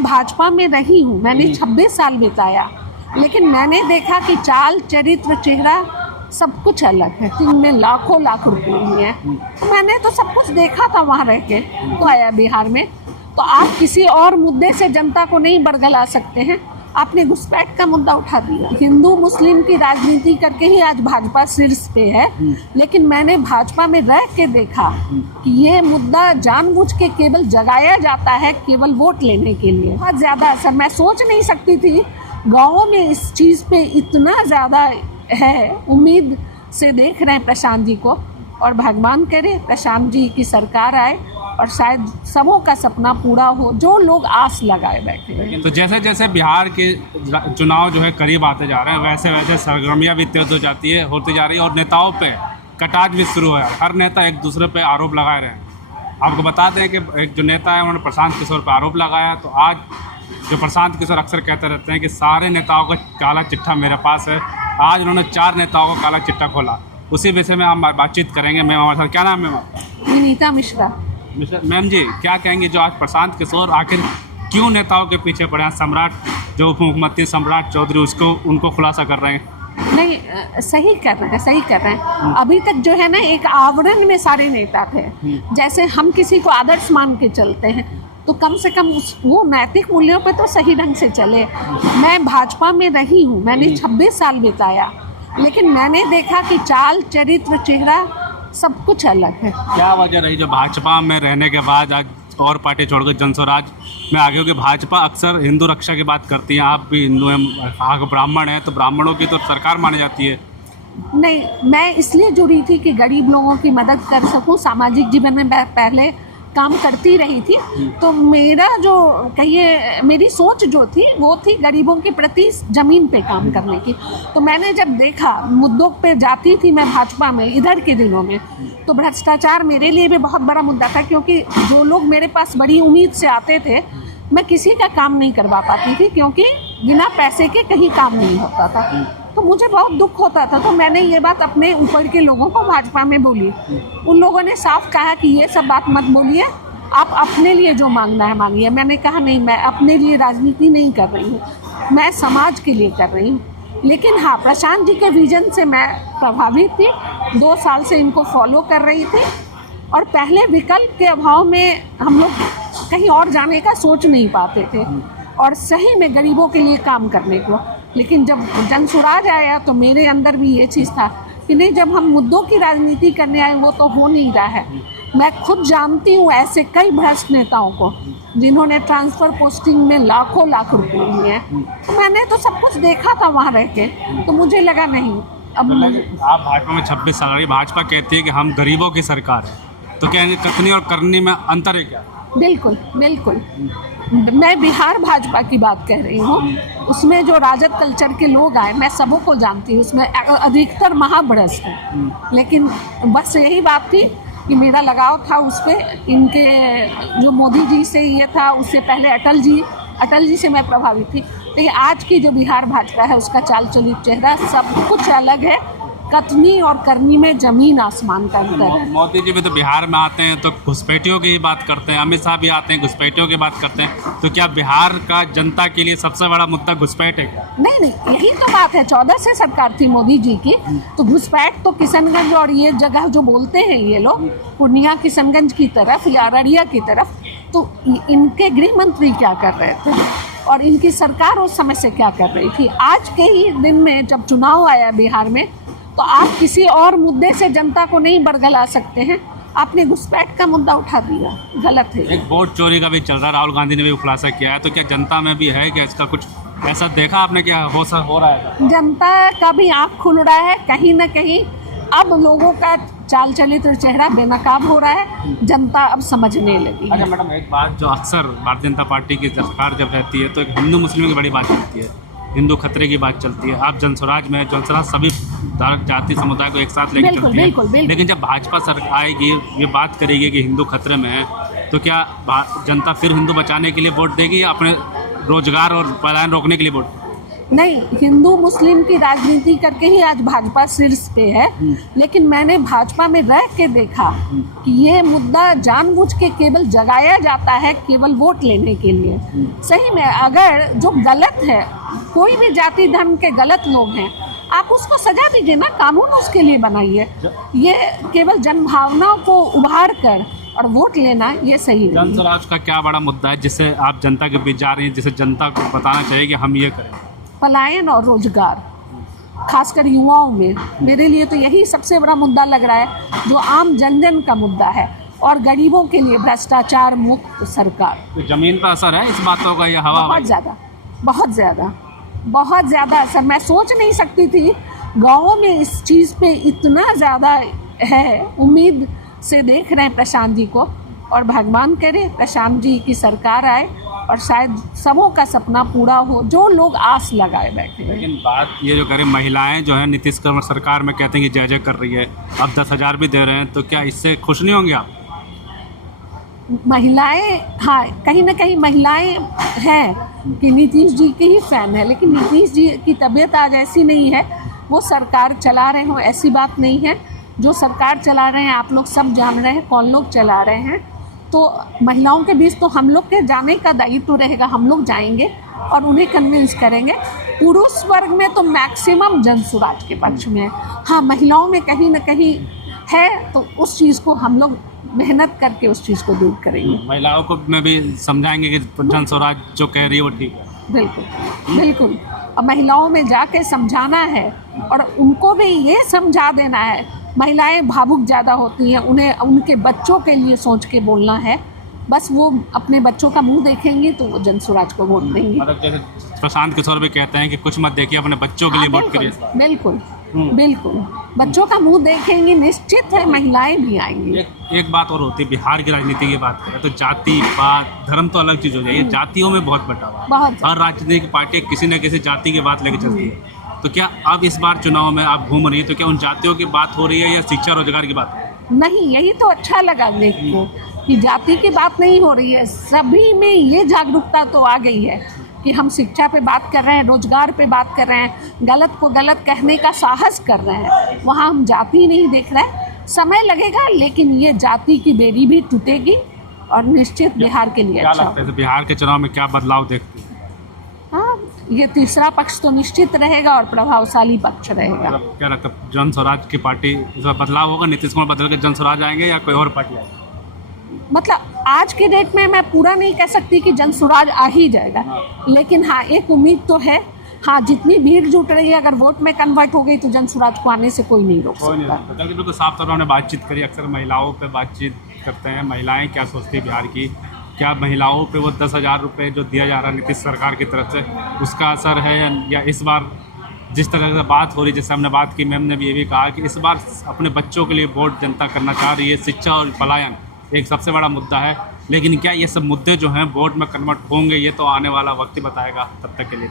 मैं भाजपा में रही हूँ, मैंने 26 साल बिताया, लेकिन मैंने देखा कि चाल चरित्र चेहरा सब कुछ अलग है। इनमें लाखों लाख रुपए हुए हैं। तो मैंने तो सब कुछ देखा था वहाँ रह के, तो आया बिहार में। तो आप किसी और मुद्दे से जनता को नहीं बरगला सकते हैं। आपने घुसपैठ का मुद्दा उठा दिया। हिंदू मुस्लिम की राजनीति करके ही आज भाजपा शीर्ष पे है, लेकिन मैंने भाजपा में रह के देखा कि ये मुद्दा जानबूझ के केवल जगाया जाता है केवल वोट लेने के लिए। बहुत ज़्यादा असर मैं सोच नहीं सकती थी। गाँवों में इस चीज़ पे इतना ज़्यादा है। उम्मीद से देख रहे हैं प्रशांत जी को, और भगवान करे प्रशांत जी की सरकार आए और शायद सबों का सपना पूरा हो जो लोग आस लगाए बैठे हैं। तो जैसे जैसे बिहार के चुनाव जो है करीब आते जा रहे हैं, वैसे वैसे सरगर्मियाँ भी तेज होती जा रही है और नेताओं पे कटाज भी शुरू है। हर नेता एक दूसरे पे आरोप लगा रहे हैं। आपको बता दें कि एक जो नेता है उन्होंने प्रशांत किशोर पर आरोप लगाया। तो आज जो प्रशांत किशोर अक्सर कहते रहते हैं कि सारे नेताओं का काला चिट्ठा मेरे पास है, आज उन्होंने 4 नेताओं का काला चिट्ठा खोला। उसी विषय में हम बातचीत करेंगे। मैम हमारे साथ, क्या नाम है आपका? विनीता मिश्रा। मैम जी, क्या कहेंगे जो आज प्रशांत किशोर आखिर क्यों नेताओं के पीछे पड़े हैं? सम्राट जो उप मुख्यमंत्री सम्राट चौधरी उनको खुलासा कर रहे हैं। नहीं, सही कर रहे हैं। अभी तक जो है ना एक आवरण में सारे नेता थे। जैसे हम किसी को आदर्श मान के चलते हैं तो कम से कम वो नैतिक मूल्यों पे तो सही ढंग से चले। मैं भाजपा में रही हूँ, मैंने 26 साल बिताया, लेकिन मैंने देखा कि चाल चरित्र चेहरा सब कुछ अलग है। क्या वजह रही जो भाजपा में रहने के बाद आज और पार्टी छोड़कर जनस्वराज में आगे हो गई? भाजपा अक्सर हिंदू रक्षा की बात करती है, आप भी हिंदू हैं, आगे ब्राह्मण हैं, तो ब्राह्मणों की तो सरकार मानी जाती है। नहीं, मैं इसलिए जुड़ी थी कि गरीब लोगों की मदद कर सकूं। सामाजिक जीवन में मैं पहले काम करती रही थी, तो मेरा जो कहिए मेरी सोच जो थी वो थी गरीबों के प्रति ज़मीन पे काम करने की। तो मैंने जब देखा मुद्दों पे जाती थी मैं भाजपा में इधर के दिनों में, तो भ्रष्टाचार मेरे लिए भी बहुत बड़ा मुद्दा था, क्योंकि जो लोग मेरे पास बड़ी उम्मीद से आते थे मैं किसी का काम नहीं करवा पाती थी, क्योंकि बिना पैसे के कहीं काम नहीं होता था। तो मुझे बहुत दुख होता था। तो मैंने ये बात अपने ऊपर के लोगों को भाजपा में बोली। उन लोगों ने साफ कहा कि ये सब बात मत बोलिए, आप अपने लिए जो मांगना है मांगिए। मैंने कहा नहीं, मैं अपने लिए राजनीति नहीं कर रही हूँ, मैं समाज के लिए कर रही हूँ। लेकिन हाँ, प्रशांत जी के विजन से मैं प्रभावित थी, 2 साल से इनको फॉलो कर रही थी। और पहले विकल्प के अभाव में हम लोग कहीं और जाने का सोच नहीं पाते थे, और सही में गरीबों के लिए काम करने को। लेकिन जब जनसुराज आया तो मेरे अंदर भी ये चीज़ था कि नहीं, जब हम मुद्दों की राजनीति करने आए वो तो हो नहीं रहा है। मैं खुद जानती हूँ ऐसे कई भ्रष्ट नेताओं को जिन्होंने ट्रांसफ़र पोस्टिंग में लाखों लाख रुपए लिए हैं। तो मैंने तो सब कुछ देखा था वहाँ रह के, तो मुझे लगा नहीं अब आप भाजपा में 26 साल रही, भाजपा कहती है कि हम गरीबों की सरकार है, तो क्या कथनी और करनी में अंतर है क्या? बिल्कुल बिल्कुल। मैं बिहार भाजपा की बात कह रही हूँ। उसमें जो राजद कल्चर के लोग आए मैं सबों को जानती हूँ, उसमें अधिकतर महाभ्रष्ट हैं। लेकिन बस यही बात थी कि मेरा लगाव था उस पर। इनके जो मोदी जी से ये था, उससे पहले अटल जी से मैं प्रभावित थी। लेकिन आज की जो बिहार भाजपा है उसका चाल चलित चेहरा सब कुछ अलग है। कथनी और करनी में जमीन आसमान का अंतर है। मोदी जी भी तो बिहार में आते हैं तो घुसपैठियों की ही बात करते हैं, अमित शाह भी आते हैं घुसपैठियों की बात करते हैं। तो क्या बिहार का जनता के लिए सबसे बड़ा मुद्दा घुसपैठ है क्या? नहीं, यही तो बात है। 14 से सरकार थी मोदी जी की, तो घुसपैठ तो किशनगंज और ये जगह जो बोलते हैं ये लोग, पूर्णिया किशनगंज की तरफ या अररिया की तरफ, तो इनके गृह मंत्री क्या कर रहे थे और इनकी सरकार उस समय से क्या कर रही थी? आज के ही दिन में जब चुनाव आया बिहार में, तो आप किसी और मुद्दे से जनता को नहीं बरगला सकते हैं। आपने घुसपैठ का मुद्दा उठा दिया, गलत है। एक वोट चोरी का भी चल रहा है, राहुल गांधी ने भी खुलासा किया है। तो क्या जनता में भी है क्या इसका कुछ ऐसा देखा आपने, क्या हो रहा है? जनता का भी आँख खुल रहा है कहीं ना कहीं। अब लोगों का चाल चलित और चेहरा बेनकाब हो रहा है, जनता अब समझने लगी। अच्छा मैडम, एक बात जो अक्सर भारतीय जनता पार्टी की सरकार जब रहती है तो एक हिंदू मुस्लिम की बड़ी बात चलती है, हिंदू खतरे की बात चलती है। आप जनस्वराज में जनस्वराज सभी धार्मिक जाति समुदाय को एक साथ लेकर चलती है। बिल्कुल। लेकिन जब भाजपा सरकार आएगी, ये बात करेगी कि हिंदू खतरे में है, तो क्या जनता फिर हिंदू बचाने के लिए वोट देगी या अपने रोजगार और पलायन रोकने के लिए वोट? नहीं, हिंदू मुस्लिम की राजनीति करके ही आज भाजपा शीर्ष पे है, लेकिन मैंने भाजपा में रह के देखा कि ये मुद्दा जानबूझ के केवल जगाया जाता है केवल वोट लेने के लिए। सही में अगर जो गलत है, कोई भी जाति धर्म के गलत लोग हैं, आप उसको सजा दीजिए ना, कानून उसके लिए बनाइए। ये केवल जनभावना को उभार कर और वोट लेना ये सही नहीं जन है। स्वराज का क्या बड़ा मुद्दा है जिससे आप जनता के बीच जा रही हैं, जिसे जनता को बताना चाहिए कि हम ये करें? पलायन और रोजगार, खासकर युवाओं में, मेरे लिए तो यही सबसे बड़ा मुद्दा लग रहा है, जो आम जन जन का मुद्दा है। और गरीबों के लिए भ्रष्टाचार मुक्त सरकार। तो जमीन पर असर है इस बातों का, या हवा? बहुत ज़्यादा, बहुत ज़्यादा, बहुत ज़्यादा असर। मैं सोच नहीं सकती थी गाँवों में इस चीज़ पे इतना ज़्यादा है। उम्मीद से देख रहे हैं प्रशांत जी को, और भगवान करे प्रशांत जी की सरकार आए और शायद सबों का सपना पूरा हो, जो लोग आस लगाए बैठे हैं। लेकिन बात ये जो करें, महिलाएं जो हैं नीतीश कुमार सरकार में कहते हैं कि जय जय कर रही है, अब 10,000 भी दे रहे हैं, तो क्या इससे खुश नहीं होंगे आप? महिलाएं, हाँ, कहीं ना कहीं महिलाएं हैं कि नीतीश जी के ही फैन है, लेकिन नीतीश जी की तबीयत आज ऐसी नहीं है वो सरकार चला रहे हो, ऐसी बात नहीं है। जो सरकार चला रहे हैं आप लोग सब जान रहे हैं कौन लोग चला रहे हैं। तो महिलाओं के बीच तो हम लोग के जाने का दायित्व रहेगा, हम लोग जाएंगे और उन्हें कन्विंस करेंगे। पुरुष वर्ग में तो मैक्सिमम जन स्वराज के पक्ष में है। हाँ, महिलाओं में कहीं ना कहीं है, तो उस चीज़ को हम लोग मेहनत करके उस चीज़ को दूर करेंगे। महिलाओं को में भी समझाएंगे कि जन स्वराज जो कह रही है वो ठीक है। बिल्कुल बिल्कुल, और महिलाओं में जाके समझाना है और उनको भी ये समझा देना है। महिलाएं भावुक ज़्यादा होती हैं, उन्हें उनके बच्चों के लिए सोच के बोलना है। बस वो अपने बच्चों का मुंह देखेंगी तो वो जन स्वराज को वोट देंगी। मतलब जैसे प्रशांत किशोर भी कहते हैं कि कुछ मत देखिए, अपने बच्चों के लिए वोट करिए। बिल्कुल बिल्कुल, बच्चों का मुंह देखेंगी, निश्चित है महिलाएं भी आएंगी। एक बात और होती है, बिहार की राजनीति की बात करें तो जाति पात धर्म तो अलग चीज़ हो जाएगी, जातियों में बहुत बंटावा है। बहुत। हर राजनीतिक पार्टी किसी न किसी जाति की बात लेके चलती है। तो क्या अब इस बार चुनाव में आप घूम रही हैं तो क्या उन जातियों की बात हो रही है या शिक्षा रोजगार की बात हो रही है? नहीं, यही तो अच्छा लगा देख के कि जाति की बात नहीं हो रही है। सभी में ये जागरूकता तो आ गई है कि हम शिक्षा पे बात कर रहे हैं, रोजगार पे बात कर रहे हैं, गलत को गलत कहने का साहस कर रहे हैं। वहाँ हम जाति नहीं देख रहे हैं। समय लगेगा, लेकिन ये जाति की बेड़ी भी टूटेगी और निश्चित बिहार के लिए क्या अच्छा लगता है बिहार के चुनाव में क्या बदलाव देखते हैं? हाँ, ये तीसरा पक्ष तो निश्चित रहेगा और प्रभावशाली पक्ष रहेगा। मतलब क्या लगता है जन स्वराज की पार्टी, इसमें बदलाव होगा? नीतीश कुमार बदल के जन स्वराज आएंगे या कोई और पार्टी आएगी? मतलब आज के डेट में मैं पूरा नहीं कह सकती कि जन स्वराज आ ही जाएगा, लेकिन हाँ, एक उम्मीद तो है। हाँ, जितनी भीड़ जुट रही है, अगर वोट में कन्वर्ट हो गई तो जन स्वराज को आने से कोई नहीं रोक सकता। बिल्कुल साफ तौर पर हमने बातचीत करी, अक्सर महिलाओं पे बातचीत करते हैं। महिलाएं क्या सोचती है बिहार की, क्या महिलाओं पे वो 10,000 रुपये जो दिया जा रहा है नीतीश सरकार की तरफ से, उसका असर है या इस बार जिस तरह से बात हो रही, जैसे हमने बात की, मैम ने भी ये भी कहा कि इस बार अपने बच्चों के लिए वोट जनता करना चाह रही है। शिक्षा और पलायन एक सबसे बड़ा मुद्दा है, लेकिन क्या ये सब मुद्दे जो हैं वोट में कन्वर्ट होंगे, ये तो आने वाला वक्त ही बताएगा। तब तक के लिए